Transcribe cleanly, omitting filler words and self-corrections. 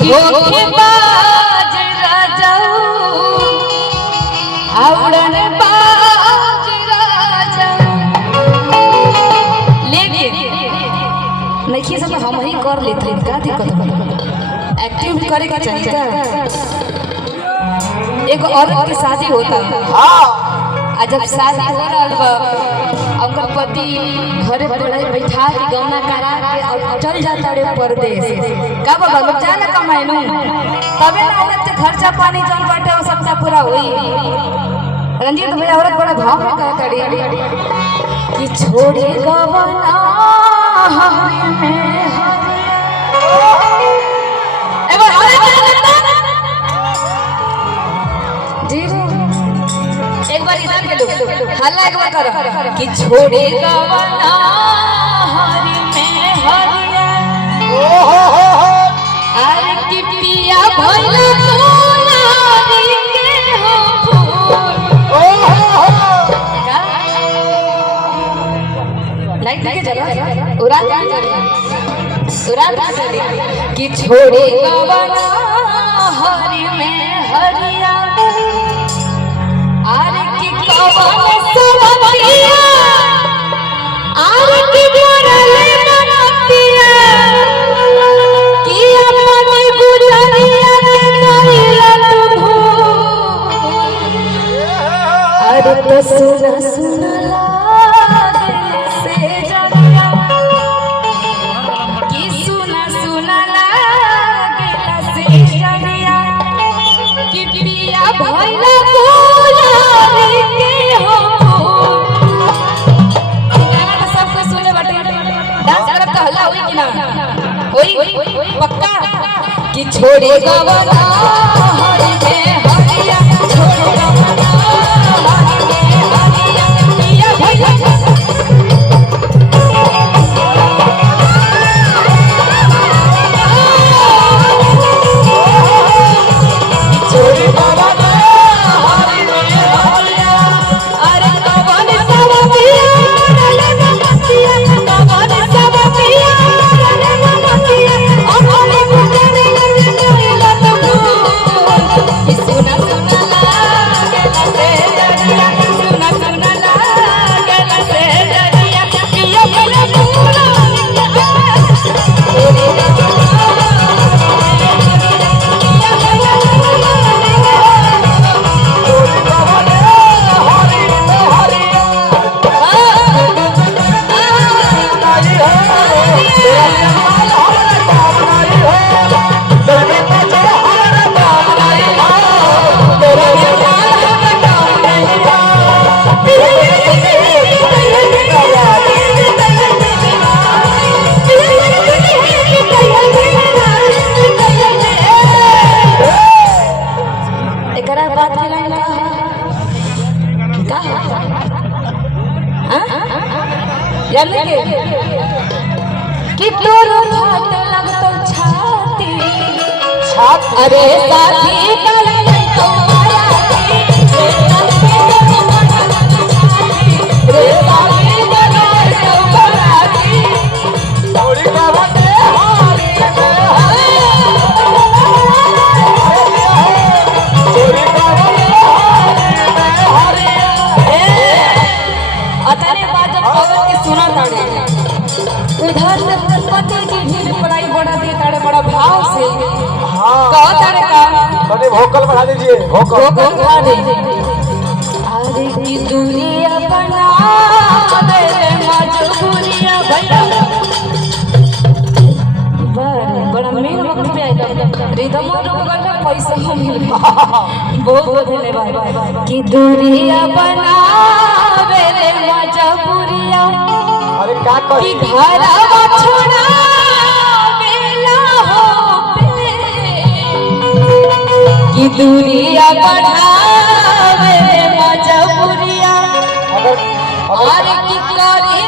धोखेबाज राजाऊ आवड़न बाज राजाऊ लेके नहीं सब हम ही कर लेते हैं का दिक्कत है एक्टिव करे के चाहिए का एक औरत की शादी होता हां जब शादी हो रहल बा उनका पति घरे बैठा के गौना करा के चल जाता रे परदेश का बाबा लोग जाना कमाए नु तबे ना औरत के खर्चा पानी जन बाटे वो सब पूरा होई रंजीत भैया औरत बड़ा भाव में कहता रे कि छोड़े गवना हरे में एगो हरे जी एक बार इधर के लोग हल्ला एक बार करो कि छोड़े गवना हरि में हरिया अरे कि पिया भइला फूलारी के हो फूल लाइट लेके चलो उड़ा कि छोड़े गवना हरि में हरिया आरे की कवन सवतिया आरे की गोरले मनतिया की अपनी गुजरिया के कहिला तू भूल अरे तो सुन लागल से जरिया की सुन लागल से जरिया की पिया भइला पक्का कि छोड़े गवना हरि में हरिया छोड़े गवना हरि में हरिया पिया भइला छोड़े गवना हरि में हरिया अरे कवन सवतिया रे नमतिया कवन सवतिया रे नमतिया अपने गुजरे के कहिला तू कि सुना लागला से डरिया सुना लागला से डरिया पिया भइला फूला कि तोर फाट लगतो छाती अरे साथी कल तो आयाती रे साथी बनाए तो बराती थोड़ी बावटे हारी थोड़ी बावटे हारी अतने बात जब औरत के सुना ताड़े उधर से पति जी भी पढ़ाई बढ़ा दिए ताड़े बड़ा भाव से कहा ताड़े का बड़े भोकल बढ़ा दीजिए भोकल बढ़ा दीजिए अरे की दूरिया बना दे मजबूरिया भैया बड़ा मेन वक्त पे आइला रिदम लोग गले पैसा हम मिल बहुत धन्यवाद की दूरिया बना रे मजबूरिया अरे का कर कि घरवा छोड़ा बेला हो पे कि दूरिया बढ़ावे मजबूरिया और कि करी